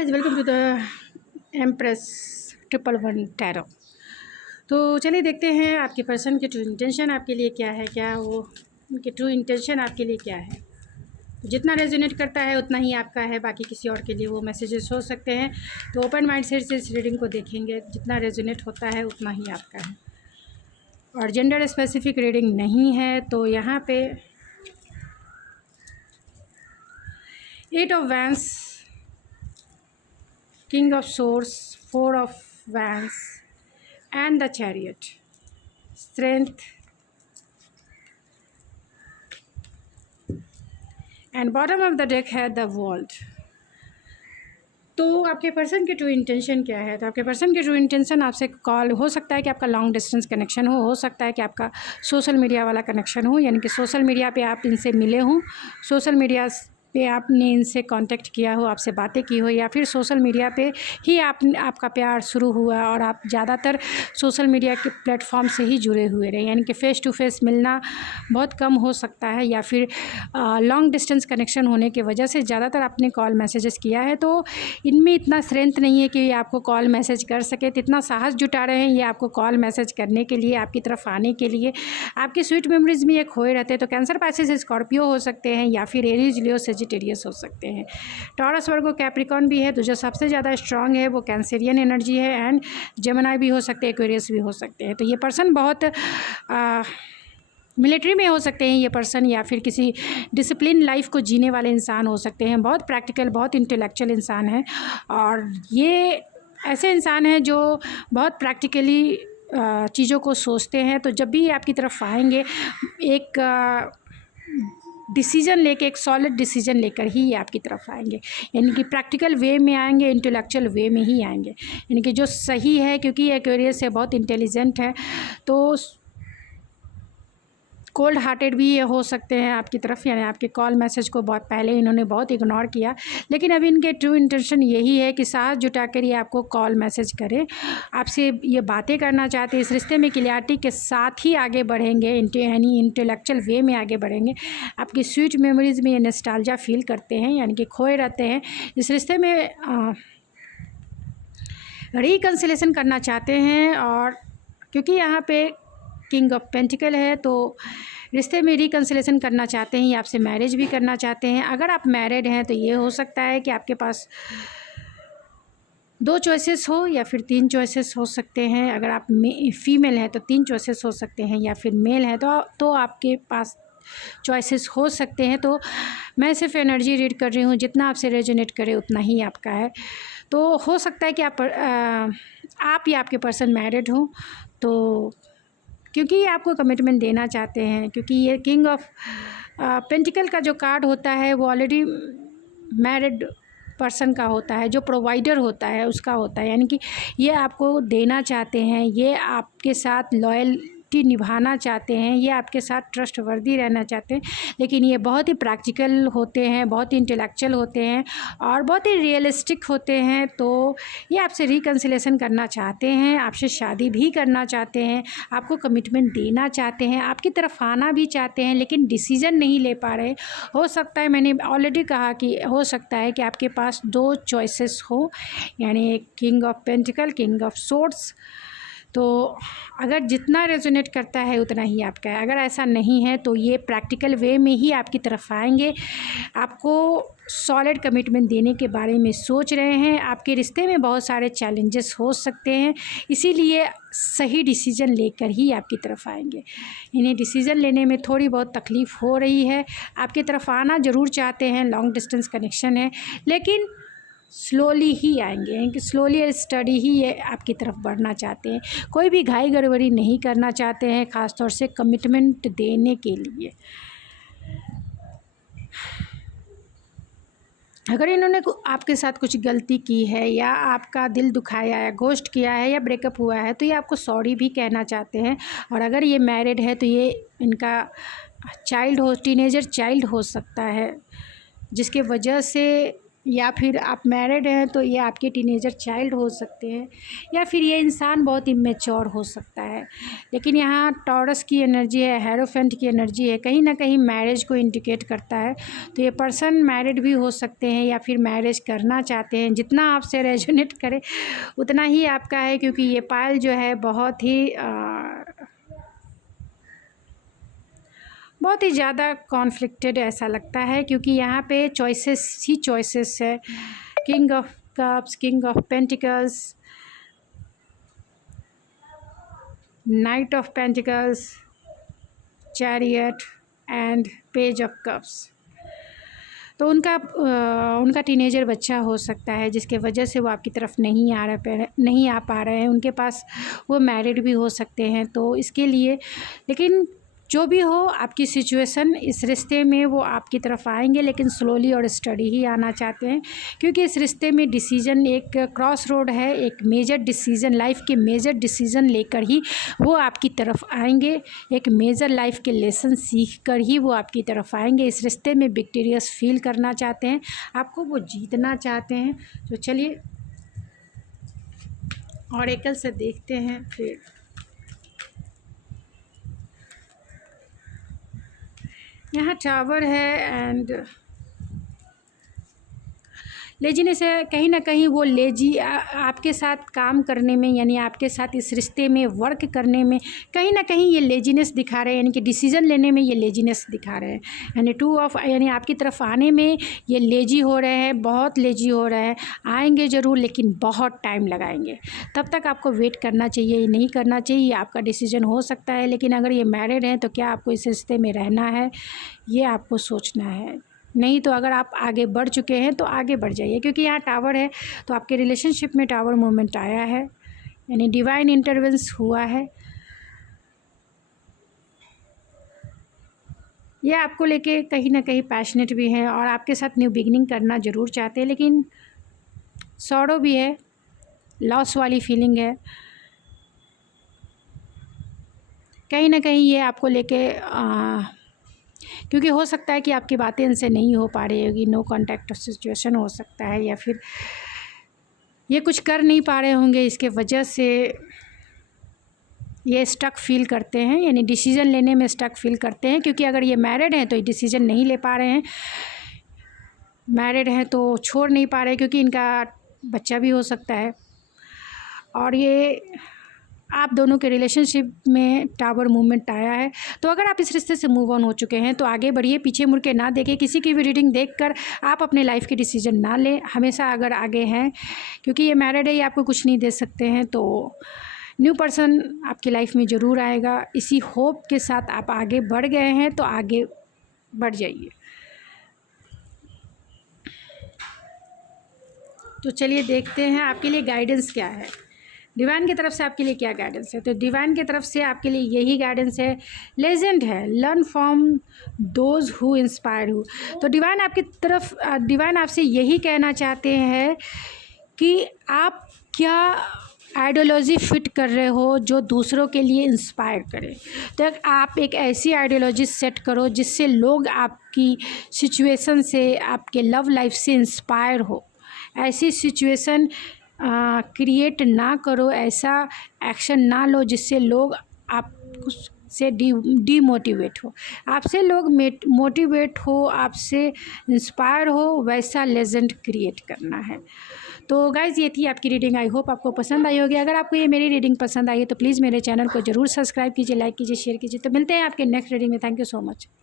Guys, welcome to the Empress 111 tarot. तो चलिए देखते हैं आपके पर्सन की ट्रू इंटेंशन आपके लिए क्या है, क्या वो उनके ट्रू इंटेंशन आपके लिए क्या है। तो जितना रेजोनेट करता है उतना ही आपका है, बाकी किसी और के लिए वो मैसेजेस हो सकते हैं। तो ओपन माइंड से इस रीडिंग को देखेंगे, जितना रेजोनेट होता है उतना ही आपका है। और जेंडर स्पेसिफिक रीडिंग नहीं है। तो यहाँ पे 8 of vents, King of Swords, 4 of Wands and the Chariot, Strength and bottom of the deck है the World। तो आपके पर्सन की ट्रू इंटेंशन क्या है? तो आपके पर्सन की ट्रू इंटेंशन आपसे कॉल हो सकता है कि आपका लॉन्ग डिस्टेंस कनेक्शन हो सकता है कि आपका सोशल मीडिया वाला कनेक्शन हो, यानी कि सोशल मीडिया पे आप इनसे मिले हों, सोशल मीडिया पे आपने इनसे कांटेक्ट किया हो, आपसे बातें की हो, या फिर सोशल मीडिया पे ही आपका प्यार शुरू हुआ और आप ज़्यादातर सोशल मीडिया के प्लेटफॉर्म से ही जुड़े हुए रहे, यानी कि फ़ेस टू फेस मिलना बहुत कम हो सकता है, या फिर लॉन्ग डिस्टेंस कनेक्शन होने की वजह से ज़्यादातर आपने कॉल मैसेजेस किया है। तो इनमें इतना स्ट्रेंथ नहीं है कि ये आपको कॉल मैसेज कर सके, तो इतना साहस जुटा रहे हैं ये आपको कॉल मैसेज करने के लिए, आपकी तरफ आने के लिए। आपकी स्वीट मेमोरीज में ये खोए रहते हैं। तो कैंसर, पाइसेस, स्कॉर्पियो हो सकते हैं, या फिर एरीज, लियो, सेजिटेरियस हो सकते हैं। टॉरस, वर्गो, कैप्रिकॉन भी है। तो जो सबसे ज़्यादा स्ट्रांग है वो कैंसेरियन एनर्जी है, एंड जेमिनी भी हो सकते हैं, एक्वेरियस भी हो सकते हैं। तो ये पर्सन बहुत मिलिट्री में हो सकते हैं ये पर्सन, या फिर किसी डिसिप्लिन लाइफ को जीने वाले इंसान हो सकते हैं। बहुत प्रैक्टिकल, बहुत इंटेलेक्चुअल इंसान है, और ये ऐसे इंसान हैं जो बहुत प्रैक्टिकली चीज़ों को सोचते हैं। तो जब भी आपकी तरफ आएंगे एक डिसीजन लेके, एक सॉलिड डिसीजन लेकर ही ये आपकी तरफ आएंगे, यानी कि प्रैक्टिकल वे में आएंगे, इंटेलेक्चुअल वे में ही आएंगे, यानी कि जो सही है, क्योंकि ये एक्वेरियस है, बहुत इंटेलिजेंट है। तो कोल्ड हार्टेड भी ये हो सकते हैं आपकी तरफ, यानी आपके कॉल मैसेज को बहुत पहले इन्होंने बहुत इग्नोर किया, लेकिन अभी इनके ट्रू इंटेंशन यही है कि साहस जुटाकर ये आपको कॉल मैसेज करें, आपसे ये बातें करना चाहते हैं। इस रिश्ते में क्लियरिटी के साथ ही आगे बढ़ेंगे, यानी इंटेलेक्चुअल वे में आगे बढ़ेंगे। आपकी स्वीट मेमोरीज़ में ये नॉस्टैल्जिया फील करते हैं, यानी कि खोए रहते हैं। इस रिश्ते में रिकंसिलेशन करना चाहते हैं, और क्योंकि यहाँ पे किंग ऑफ पेंटिकल है, तो रिश्ते में रिकंसिलेशन करना चाहते हैं, आपसे मैरिज भी करना चाहते हैं। अगर आप मैरिड हैं तो ये हो सकता है कि आपके पास 2 चॉइसेस हो, या फिर 3 चॉइसेस हो सकते हैं। अगर आप फीमेल हैं तो 3 चॉइसेस हो सकते हैं, या फिर मेल है तो आपके पास चॉइसेस हो सकते हैं। तो मैं सिर्फ एनर्जी रीड कर रही हूँ, जितना आपसे रेजोनेट करे उतना ही आपका है। तो हो सकता है कि आप या आपके पर्सन मैरिड हो, तो क्योंकि ये आपको कमिटमेंट देना चाहते हैं, क्योंकि ये किंग ऑफ पेंटिकल का जो कार्ड होता है वो ऑलरेडी मैरिड पर्सन का होता है, जो प्रोवाइडर होता है उसका होता है, यानी कि ये आपको देना चाहते हैं, ये आपके साथ लॉयल्टी निभाना चाहते हैं, ये आपके साथ ट्रस्टवर्दी रहना चाहते हैं। लेकिन ये बहुत ही प्रैक्टिकल होते हैं, बहुत ही इंटेलेक्चुअल होते हैं, और बहुत ही रियलिस्टिक होते हैं। तो ये आपसे रिकंसिलेशन करना चाहते हैं, आपसे शादी भी करना चाहते हैं, आपको कमिटमेंट देना चाहते हैं, आपकी तरफ आना भी चाहते हैं, लेकिन डिसीज़न नहीं ले पा रहे। हो सकता है, मैंने ऑलरेडी कहा कि हो सकता है कि आपके पास 2 चॉइसेस हो, यानी king of pentacle, king of swords. तो अगर जितना रेजोनेट करता है उतना ही आपका है। अगर ऐसा नहीं है तो ये प्रैक्टिकल वे में ही आपकी तरफ आएंगे, आपको सॉलिड कमिटमेंट देने के बारे में सोच रहे हैं। आपके रिश्ते में बहुत सारे चैलेंजेस हो सकते हैं, इसीलिए सही डिसीज़न लेकर ही आपकी तरफ आएंगे। इन्हें डिसीज़न लेने में थोड़ी बहुत तकलीफ़ हो रही है, आपकी तरफ आना ज़रूर चाहते हैं, लॉन्ग डिस्टेंस कनेक्शन है, लेकिन स्लोली ही आएंगे, यानी स्लोली और स्टडी ही ये आपकी तरफ बढ़ना चाहते हैं। कोई भी घाई गड़बड़ी नहीं करना चाहते हैं, ख़ास तौर से कमिटमेंट देने के लिए। अगर इन्होंने आपके साथ कुछ गलती की है, या आपका दिल दुखाया है, घोस्ट किया है, या ब्रेकअप हुआ है, तो ये आपको सॉरी भी कहना चाहते हैं। और अगर ये मैरिड है तो ये इनका चाइल्ड हो, टीनेजर चाइल्ड हो सकता है, जिसके वजह से या फिर आप मैरिड हैं तो ये आपके टीनेजर चाइल्ड हो सकते हैं, या फिर ये इंसान बहुत इमेच्योर हो सकता है। लेकिन यहाँ टॉरस की एनर्जी है, हेरोफेंट की एनर्जी है, कहीं ना कहीं मैरिज को इंडिकेट करता है। तो ये पर्सन मैरिड भी हो सकते हैं या फिर मैरिज करना चाहते हैं। जितना आपसे रेजोनेट करे उतना ही आपका है, क्योंकि ये पायल जो है बहुत ही ज़्यादा कॉन्फ्लिक्टेड ऐसा लगता है, क्योंकि यहाँ पे चॉइसेस ही चॉइसेस है। King of cups, king of pentacles, night of pentacles, chariot and page of cups. तो उनका टीनेजर बच्चा हो सकता है, जिसके वजह से वो आपकी तरफ नहीं आ पा रहे हैं। उनके पास वो मैरिड भी हो सकते हैं। तो इसके लिए, लेकिन जो भी हो आपकी सिचुएशन, इस रिश्ते में वो आपकी तरफ आएंगे, लेकिन स्लोली और स्टडी ही आना चाहते हैं, क्योंकि इस रिश्ते में डिसीजन एक क्रॉस रोड है। एक मेजर डिसीजन, लाइफ के मेजर डिसीजन लेकर ही वो आपकी तरफ आएंगे। एक मेजर लाइफ के लेसन सीख कर ही वो आपकी तरफ आएंगे। इस रिश्ते में विक्टोरियस फील करना चाहते हैं, आपको वो जीतना चाहते हैं। तो चलिए ऑरेकल से देखते हैं। फिर यहाँ टावर है एंड लेजीनेस है। कहीं ना कहीं वो आपके साथ काम करने में, यानी आपके साथ इस रिश्ते में वर्क करने में कहीं ना कहीं ये लेजीनेस दिखा रहे हैं, यानी कि डिसीजन लेने में ये लेजीनेस दिखा रहे हैं। यानी आपकी तरफ आने में ये लेजी हो रहे हैं, बहुत लेजी हो रहे हैं। आएंगे ज़रूर, लेकिन बहुत टाइम लगाएंगे। तब तक आपको वेट करना चाहिए, नहीं करना चाहिए, आपका डिसीजन हो सकता है। लेकिन अगर ये मैरिड हैं तो क्या आपको इस रिश्ते में रहना है, ये आपको सोचना है। नहीं तो अगर आप आगे बढ़ चुके हैं तो आगे बढ़ जाइए, क्योंकि यहाँ टावर है। तो आपके रिलेशनशिप में टावर मूवमेंट आया है, यानी डिवाइन इंटरवेंस हुआ है। ये आपको लेके कहीं ना कहीं पैशनेट भी हैं और आपके साथ न्यू बिगिनिंग करना ज़रूर चाहते हैं, लेकिन सॉरो भी है, लॉस वाली फीलिंग है। कहीं ना कहीं ये आपको लेके क्योंकि हो सकता है कि आपकी बातें इनसे नहीं हो पा रही होगी, नो कांटेक्ट सिचुएशन हो सकता है, या फिर ये कुछ कर नहीं पा रहे होंगे, इसके वजह से ये स्टक फील करते हैं, यानी डिसीजन लेने में स्टक फील करते हैं। क्योंकि अगर ये मैरिड हैं तो ये डिसीजन नहीं ले पा रहे हैं, मैरिड हैं तो छोड़ नहीं पा रहे, क्योंकि इनका बच्चा भी हो सकता है। और ये आप दोनों के रिलेशनशिप में टावर मूवमेंट आया है। तो अगर आप इस रिश्ते से मूव ऑन हो चुके हैं तो आगे बढ़िए, पीछे मुड़ के ना देखें। किसी की भी रीडिंग देखकर आप अपने लाइफ के डिसीजन ना लें हमेशा, अगर आगे हैं, क्योंकि ये मैरिड है, ये आपको कुछ नहीं दे सकते हैं। तो न्यू पर्सन आपकी लाइफ में ज़रूर आएगा। इसी होप के साथ आप आगे बढ़ गए हैं तो आगे बढ़ जाइए। तो चलिए देखते हैं आपके लिए गाइडेंस क्या है, डिवाइन की तरफ से आपके लिए क्या गाइडेंस है। तो डिवाइन की तरफ से आपके लिए यही गाइडेंस है, लेजेंड है, learn from those who inspire you. तो डिवाइन आपसे यही कहना चाहते हैं कि आप क्या आइडियोलॉजी फिट कर रहे हो जो दूसरों के लिए इंस्पायर करे। तो आप एक ऐसी आइडियोलॉजी सेट करो जिससे लोग आपकी सिचुएशन से, आपके लव लाइफ से इंस्पायर हो। ऐसी सिचुएशन क्रिएट ना करो, ऐसा एक्शन ना लो जिससे लोग आप से डीमोटिवेट हो, आपसे लोग मोटिवेट हो, आपसे इंस्पायर हो, वैसा लेजेंड क्रिएट करना है। तो गाइज़ ये थी आपकी रीडिंग। आई होप आपको पसंद आई होगी। अगर आपको ये मेरी रीडिंग पसंद आई है तो प्लीज़ मेरे चैनल को ज़रूर सब्सक्राइब कीजिए, लाइक कीजिए, शेयर कीजिए। तो मिलते हैं आपके नेक्स्ट रीडिंग में। Thank you so much.